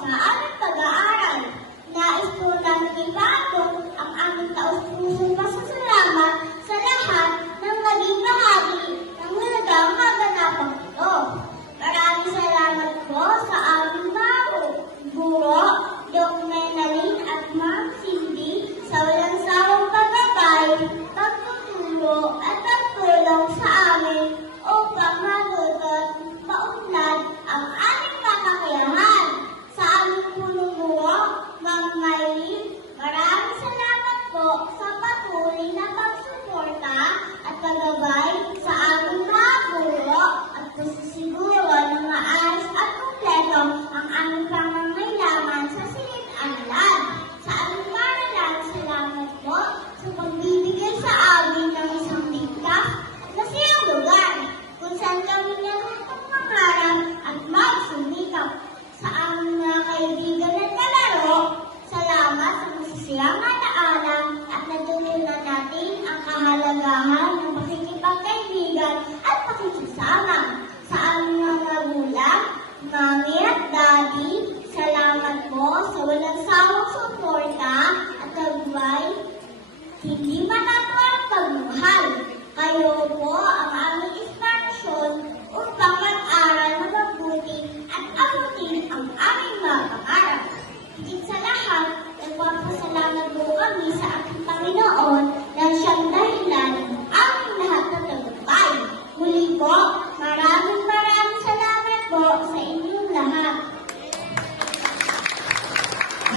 sa aming pag-aaral. Nais po namin ipatong ang aming taus-pusong pasasalamat sa lahat ng naging bahagi ng halagang kaganapang ito. Maraming salamat po sa aming mga guro, Doc Menalyn at Ma'am Cindy sa walang sawang pagbabay, pagtuturo at pagtulong sa amin upang malutot, maunlad ang aming kakakayahan. Sa aming punong guro, Ma'am Maylin, maraming salamat po sa patuloy na pagsuporta at paggabay sa aming mga guro at pagsisiguro ng maayos at kumpleto ang aming pangangailangan sa silid-aralan. Sa aming paralan, salamat po sa pagbibigay sa amin ng isang ligtas at masayang lugar kung saan kami natutong mangarap at magsumikap. Sa aming mga kaibigan at kalaro, salamat sa masasayang alaala at natutunan natin ang kahalagahan ng pakikipagkaibigan at pakikisama. Sa aming mga magulang, Mami at Daddy, salamat po sa walang sawang suporta at gabay. Hindi